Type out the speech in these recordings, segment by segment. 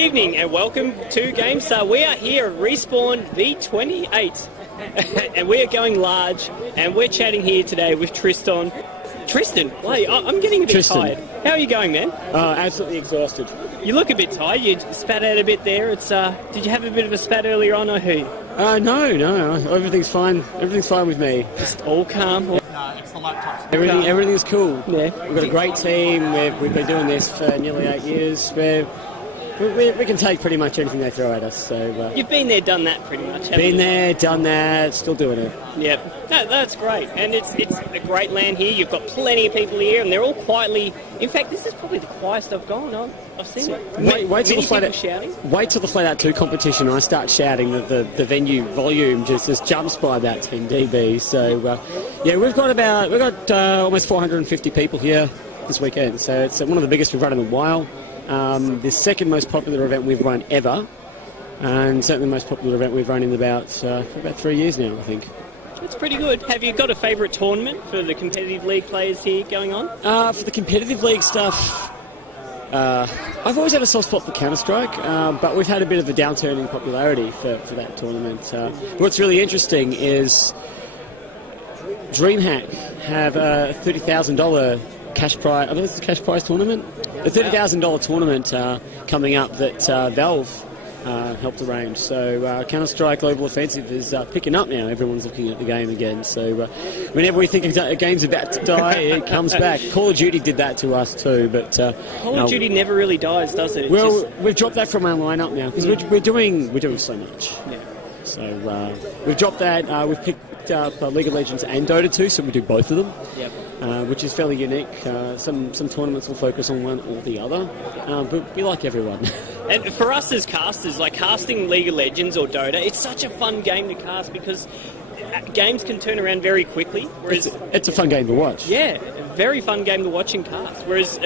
Evening and welcome to Gamestah. We are here at Respawn V28 and we are going large and we're chatting here today with Tristan. Tristan, wait, I'm getting a bit tired. How are you going, man? Absolutely exhausted. You look a bit tired. You spat out a bit there. It's did you have a bit of a spat earlier on, or who? No. Everything's fine. Everything's fine with me. Just all calm. No, it's the laptops. Everything's cool. Yeah. We've got a great team. We've been doing this for nearly 8 years. We can take pretty much anything they throw at us. So you've been there, done that, pretty much. Been there, done that. Still doing it. Yep. No, that's great, and it's a great LAN here. You've got plenty of people here, and they're all quietly. In fact, this is probably the quietest I've gone. I've seen it. Wait till the Flat Out 2 competition. I start shouting that the venue volume just jumps by about 10 dB. So yeah, we've got almost 450 people here this weekend. So it's one of the biggest we've run in a while. The second most popular event we've run ever, and certainly the most popular event we've run in about 3 years now, I think. That's pretty good. Have you got a favourite tournament for the competitive league players here going on? For the competitive league stuff, I've always had a soft spot for Counter-Strike, but we've had a bit of a downturn in popularity for that tournament. What's really interesting is DreamHack have a $30,000 cash prize. I think it's a cash prize tournament. A $30,000 tournament coming up that Valve helped arrange. So Counter-Strike Global Offensive is picking up now. Everyone's looking at the game again. So whenever we think a game's about to die, it comes back. Call of Duty did that to us too, but Call of Duty never really dies, does it? We've dropped that from our lineup now because we're doing so much. Yeah. So we've dropped that. We've picked up League of Legends and Dota 2, so we do both of them. Yep. Which is fairly unique. Some tournaments will focus on one or the other, but we like everyone. And for us as casters, like casting League of Legends or Dota, it's such a fun game to cast because games can turn around very quickly. Whereas it's a fun game to watch. Yeah, a very fun game to watch and cast. Whereas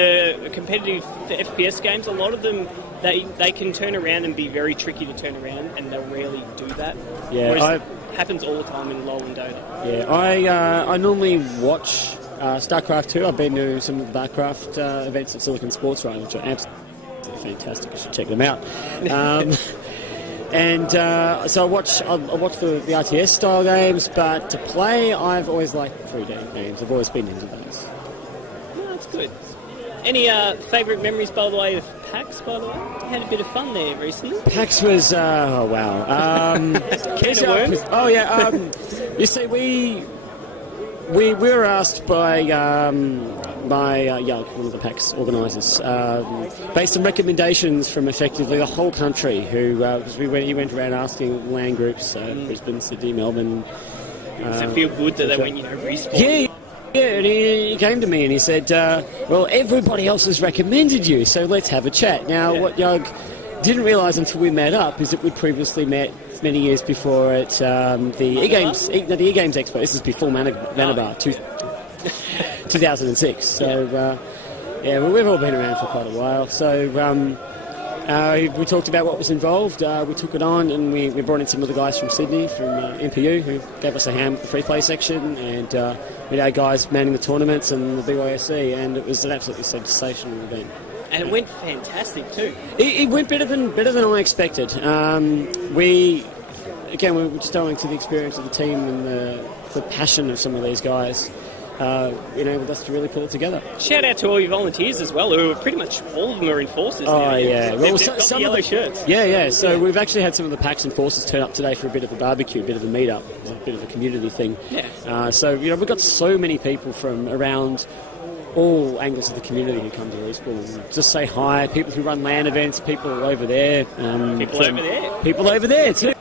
competitive FPS games, a lot of them, they can turn around and be very tricky to turn around, and they'll rarely do that. Yeah, whereas it happens all the time in LoL and Dota. Yeah, I normally watch StarCraft 2. I've been to some of the StarCraft events at Silicon Sports Run, which are absolutely fantastic. You should check them out. So I watch the RTS style games, but to play, I've always liked 3D games. I've always been into those. No, that's good. Any favourite memories, by the way, of PAX, by the way? You had a bit of fun there recently. PAX was, oh wow. You see, we were asked by one of the PAX organisers, based on recommendations from effectively the whole country, because he went around asking LAN groups, Brisbane, Sydney, Melbourne. Does it feel good that they went, Respawn? Yeah, and he came to me and he said, well, everybody else has recommended you, so let's have a chat. Now, what Yug didn't realise until we met up is that we'd previously met many years before at the E-Games Expo. This is before Manabar, 2006. So, we've all been around for quite a while. So, we talked about what was involved. We took it on, and we brought in some of the guys from Sydney, from MPU, who gave us a hand with the free play section, and we had guys manning the tournaments and the BYSC, and it was an absolutely sensational event. And it went fantastic too. It went better than I expected. We were just owing to the experience of the team and the passion of some of these guys. Enabled us to really pull it together. Shout out to all your volunteers as well, who are pretty much all of them are enforcers now. Oh, yeah. Well, some yellow shirts. Yeah. So we've actually had some of the PAX enforcers turn up today for a bit of a barbecue, a bit of a meet-up, a bit of a community thing. Yeah. We've got so many people from around all angles of the community who come to Respawn. Just say hi. People who run LAN events, people over there. People over there too.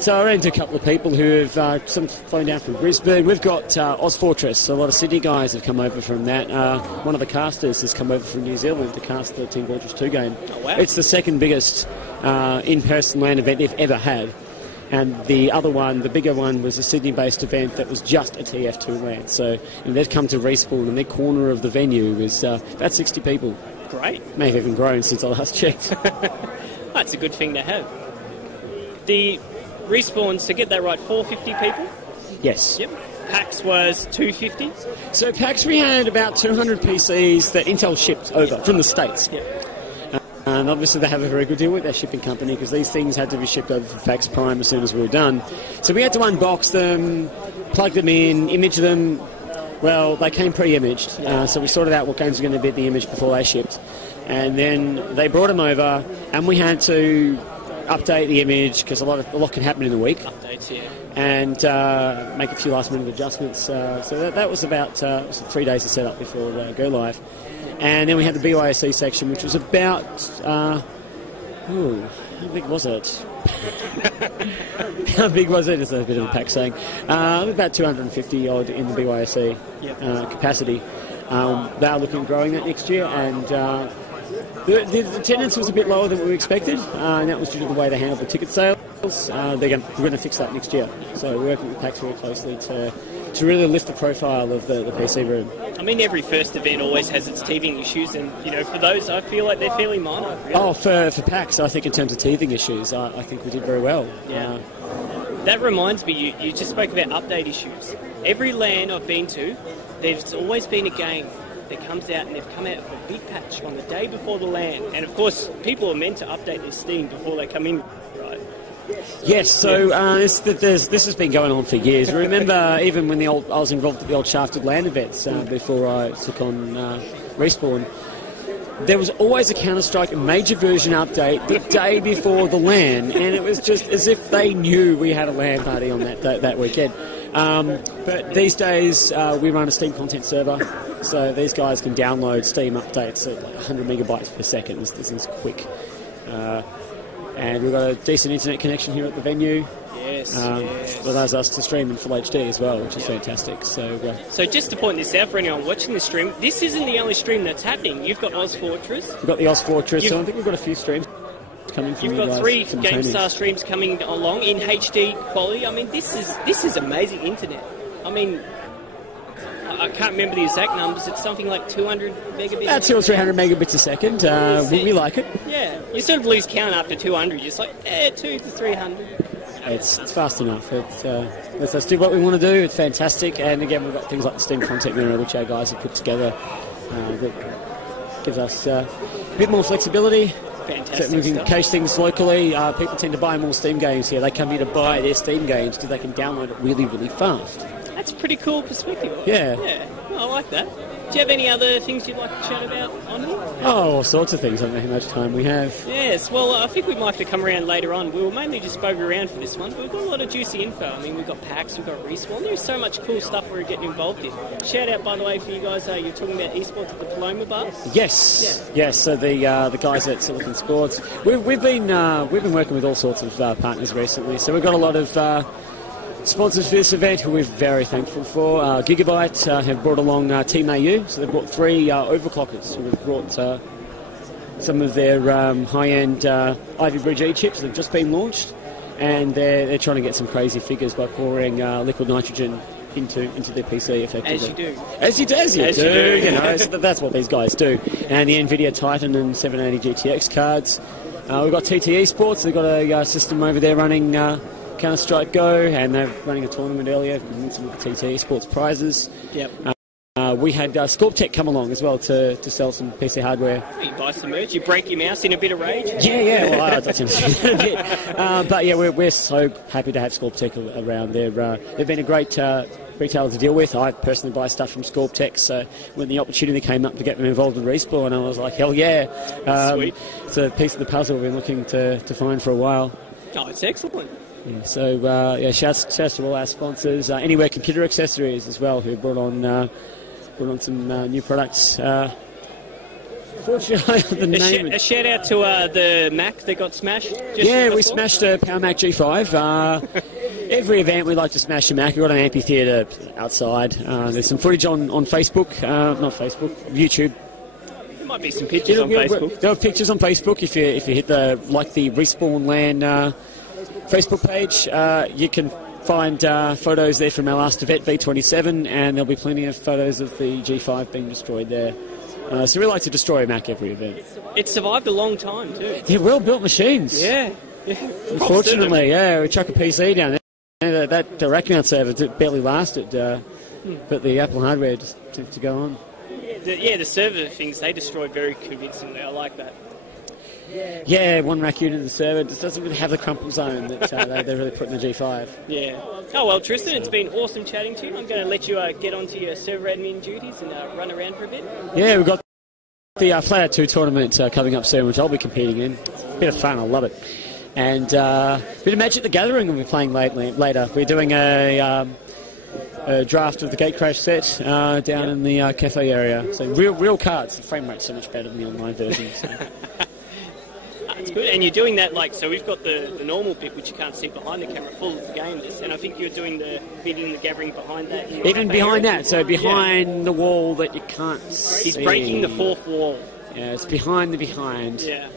So I ran into a couple of people who have some flown down from Brisbane. We've got Oz Fortress. A lot of Sydney guys have come over from that. One of the casters has come over from New Zealand to cast the Team Fortress 2 game. Oh, wow. It's the second biggest in-person LAN event they've ever had. And the other one, the bigger one, was a Sydney-based event that was just a TF2 LAN. So they'd come to Respawn, and their corner of the venue was about 60 people. Great. May have even grown since I last checked. That's a good thing to have. The Respawns, to get that right, 450 people? Yes. Yep. PAX was 250? So PAX we had about 200 PCs that Intel shipped over from the States. Yep. And obviously they have a very good deal with their shipping company because these things had to be shipped over for Fax Prime as soon as we were done. So we had to unbox them, plug them in, image them. Well, they came pre-imaged, so we sorted out what games were going to be the image before they shipped. And then they brought them over, and we had to update the image because a lot can happen in a week. Updates, yeah. And make a few last-minute adjustments. So that was about 3 days to set up before go live. And then we had the BYOC section, which was about... how big was it? How big was it? It's a bit of a pack saying. About 250 odd in the BYOC capacity. They are looking at growing that next year, and the attendance was a bit lower than what we expected, and that was due to the way they handled the ticket sales. We're going to fix that next year. So we're working with PAX very closely to really lift the profile of the PC room. I mean, every first event always has its teething issues, and for those, I feel like they're fairly minor. Really. Oh, for PAX, I think in terms of teething issues, I think we did very well. Yeah. That reminds me, you just spoke about update issues. Every LAN I've been to, there's always been a game that comes out, and they've come out with a big patch on the day before the LAN. And of course, people are meant to update their Steam before they come in, right? Yes, so this has been going on for years. Remember, even when I was involved with the old Shafted LAN events before I took on Respawn, there was always a Counter-Strike major version update the day before the LAN, and it was just as if they knew we had a LAN party on that weekend. But these days, we run a Steam content server, so these guys can download Steam updates at like 100 megabytes per second. This is quick. And we've got a decent internet connection here at the venue. Yes, yes. Allows us to stream in full HD as well, which is fantastic. So just to point this out for anyone watching the stream, this isn't the only stream that's happening. You've got Oz Fortress. We've got the Oz Fortress, so I think we've got a few streams coming from. You've got 3 Gamestah streams coming along in HD quality. I mean, this is amazing internet. I mean, I can't remember the exact numbers. It's something like 200 megabits. About 200 or 300 megabits a second. We like it. Yeah, you sort of lose count after 200. You're just like, 2 to 300. It's fast enough. Let's do what we want to do. It's fantastic. And again, we've got things like the Steam Content Mirror, which our guys have put together. That gives us a bit more flexibility. Fantastic we can cache things locally. People tend to buy more Steam games here. They come here to buy their Steam games because they can download it really, really fast. That's a pretty cool perspective. Yeah. Well, I like that. Do you have any other things you'd like to chat about on here? Oh, all sorts of things. I don't know how much time we have. Yes, well, I think we might have to come around later on. We were mainly just bogey around for this one, but we've got a lot of juicy info. I mean, we've got PAX, we've got Respawn. There's so much cool stuff we're getting involved in. Shout out, by the way, for you guys, you're talking about esports at the Paloma Bar? Yes. So the guys at Silicon Sports. We've been working with all sorts of partners recently. So we've got a lot of sponsors for this event who we're very thankful for. Gigabyte have brought along Team AU, so they've brought 3 overclockers who have brought some of their high-end Ivy Bridge E chips that have just been launched, and they're trying to get some crazy figures by pouring liquid nitrogen into their PC effectively. As you do. You know, so that's what these guys do. And the NVIDIA Titan and 780 GTX cards. We've got TTE Sports. They've got a system over there running Counter-Strike Go, and they're running a tournament earlier, winning some of the TTE Sports prizes. Yep. We had Scorptech come along as well to sell some PC hardware. You buy some merch, you break your mouse in a bit of rage. Yeah. Well, I don't think but yeah, we're so happy to have Scorptech around there. They've been a great retailer to deal with. I personally buy stuff from Scorptech, so when the opportunity came up to get them involved in Respawn, I was like, hell yeah. Sweet. It's a piece of the puzzle we've been looking to find for a while. Oh, it's excellent. Yeah, so shouts to all our sponsors. Anywhere Computer Accessories as well, who brought on some new products. Fortunately, the name. A shout out to the Mac that got smashed. We smashed a Power Mac G5. Every event we like to smash a Mac. We've got an amphitheatre outside. There's some footage on Facebook, not Facebook, YouTube. There might be some pictures on Facebook. There are pictures on Facebook. If you hit the Respawn LAN Facebook page, you can find photos there from our last event, V27, and there'll be plenty of photos of the G5 being destroyed there. So we like to destroy a Mac every event. It survived a long time too. They're well-built machines. Yeah. Unfortunately, we chuck a PC down there. That rack mount server barely lasted, but the Apple hardware just seems to go on. The server things, they destroy very convincingly. I like that. Yeah, one raccoon in the server. It just doesn't really have the crumple zone that they really put in the G5. Yeah. Oh, well, Tristan, it's been awesome chatting to you. I'm going to let you get onto your server admin duties and run around for a bit. Yeah, we've got the Flat Out 2 tournament coming up soon, which I'll be competing in. Bit of fun, I love it. And a bit of Magic the Gathering we'll be playing later. We're doing a draft of the Gatecrash set down in the cafe area. So real cards. The frame rate's so much better than the online version. So. That's good. And you're doing that, so we've got the normal bit, which you can't see behind the camera, full of the game list. And I think you're doing the bidding, the gathering behind that. Even behind that. So behind the wall that you can't see. He's breaking the fourth wall. Yeah, it's behind the behind. Yeah.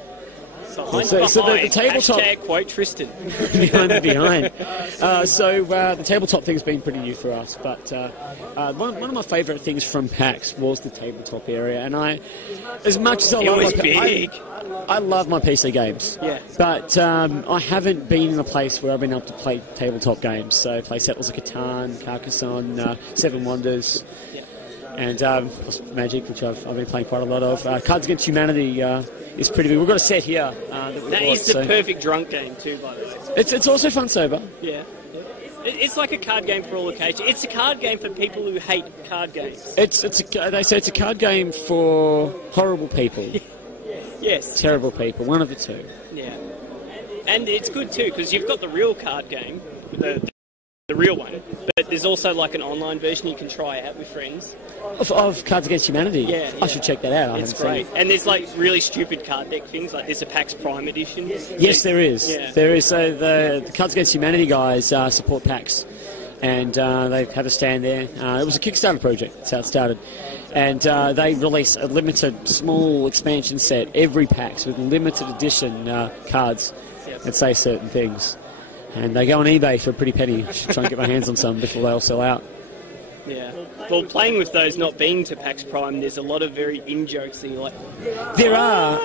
So the tabletop... Hashtag quote Tristan. Behind the behind. The tabletop thing's been pretty new for us, but one of my favourite things from PAX was the tabletop area, and as much as I love my PC games, but I haven't been in a place where I've been able to play tabletop games, so play Settlers of Catan, Carcassonne, Seven Wonders, and Magic, which I've been playing quite a lot of. Cards Against Humanity is pretty big. We've got a set here. That is the perfect drunk game too, by the way. It's also fun sober. Yeah. It's like a card game for all occasions. It's a card game for people who hate card games. They say it's a card game for horrible people. Yes. Terrible people. One of the two. Yeah. And it's good too, because you've got the real card game, the real one, but there's also like an online version you can try out with friends. Of Cards Against Humanity? Yeah. I should check that out. It's great. And there's like really stupid card deck things, like there's a PAX Prime edition. Yes, there is. Yeah. There is. So the Cards Against Humanity guys support PAX, and they have a stand there. It was a Kickstarter project. That's how it started. And they release a limited small expansion set every PAX with limited edition cards that say certain things. And they go on eBay for a pretty penny. I should try and get my hands on some before they all sell out. Yeah. Well, playing with those, not being to PAX Prime, there's a lot of very in-jokes that you're like... There are.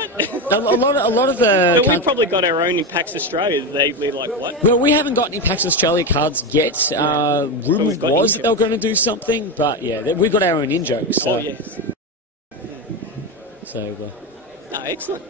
A lot of the... But we've probably got our own in PAX Australia. We're like, what? Well, we haven't got any PAX Australia cards yet. Rumour was that they were going to do something, but yeah, we've got our own in-jokes. So. Oh, yes. So... excellent.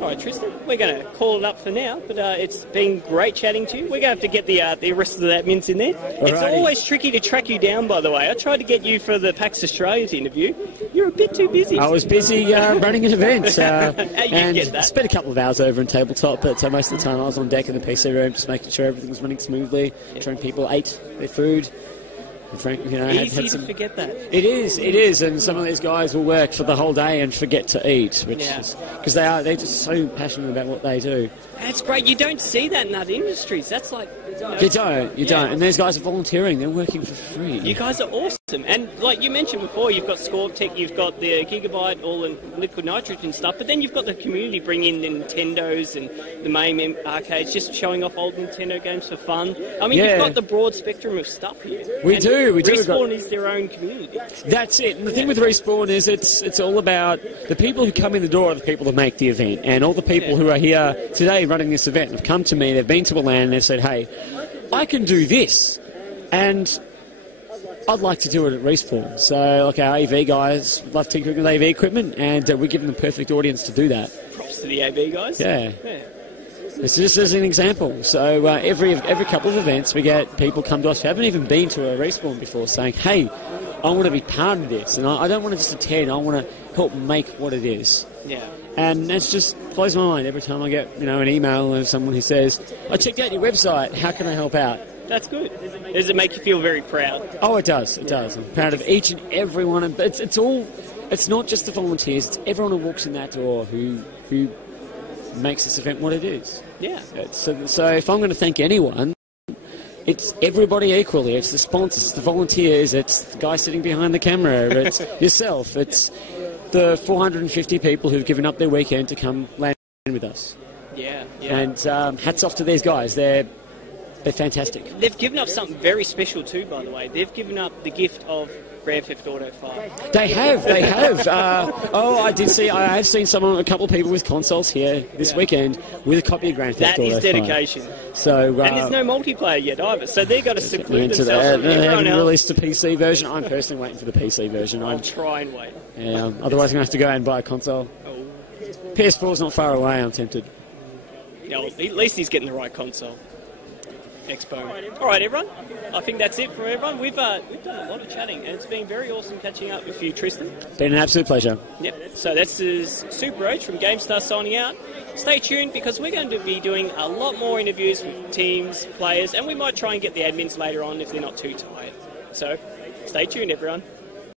All right, Tristan, we're going to call it up for now, but it's been great chatting to you. We're going to have to get the rest of the admins in there. Alrighty. It's always tricky to track you down, by the way. I tried to get you for the PAX Australia's interview. You're a bit too busy. I was busy running an event. And get that. Spent a couple of hours over in tabletop, but most of the time I was on deck in the PC room, just making sure everything was running smoothly, ensuring people ate their food. Frank, easy to forget that. It is, and some of these guys will work for the whole day and forget to eat, which is because they're just so passionate about what they do. That's great. You don't see that in other industries. That's like you don't. And these guys are volunteering. They're working for free. You guys are awesome. And like you mentioned before, you've got Scorptech, you've got the Gigabyte, all the liquid nitrogen stuff, but then you've got the community bringing in the Nintendos and the MAME arcades, just showing off old Nintendo games for fun. I mean, you've got the broad spectrum of stuff here. We do. Respawn is their own community. That's it. And the thing with Respawn is it's all about the people who come in the door are the people that make the event. And all the people who are here today running this event have come to me, they've been to a LAN, and they've said, hey, I can do this. And I'd like to do it at Respawn. So, like our AV guys love tinkering with AV equipment, and we give them the perfect audience to do that. Props to the AV guys. Yeah. It's just as an example. So every couple of events we get people come to us who haven't even been to a Respawn before saying, hey, I want to be part of this. And I don't want to just attend, I want to help make what it is. Yeah. And it just blows my mind every time I get an email of someone who says, I checked out your website, how can I help out? That's good. Does it make you feel very proud? Oh, it does. It does. I'm proud of each and every one. It's not just the volunteers, it's everyone who walks in that door who makes this event what it is. Yeah. So if I'm going to thank anyone, it's everybody equally. It's the sponsors, it's the volunteers, it's the guy sitting behind the camera, it's yourself, it's the 450 people who've given up their weekend to come LAN with us. Yeah. And hats off to these guys. They're fantastic. They've given up something very special too, by the way. They've given up the gift of Grand Theft Auto 5. They have. I did see. I have seen a couple of people with consoles here this weekend with a copy of Grand Theft Auto 5. That is dedication. So, and there's no multiplayer yet either, so they've got to seclude themselves from They everyone haven't else. released a PC version. I'm personally waiting for the PC version. I'll try and wait. Yeah, otherwise I'm going to have to go and buy a console. Oh. PS4's not far away, I'm tempted. Yeah, well, at least he's getting the right console. Expo. All right, everyone. I think that's it for everyone. We've done a lot of chatting, and it's been very awesome catching up with you, Tristan. Been an absolute pleasure. Yep. So this is Super Roach from Gamestah signing out. Stay tuned because we're going to be doing a lot more interviews with teams, players, and we might try and get the admins later on if they're not too tired. So stay tuned, everyone.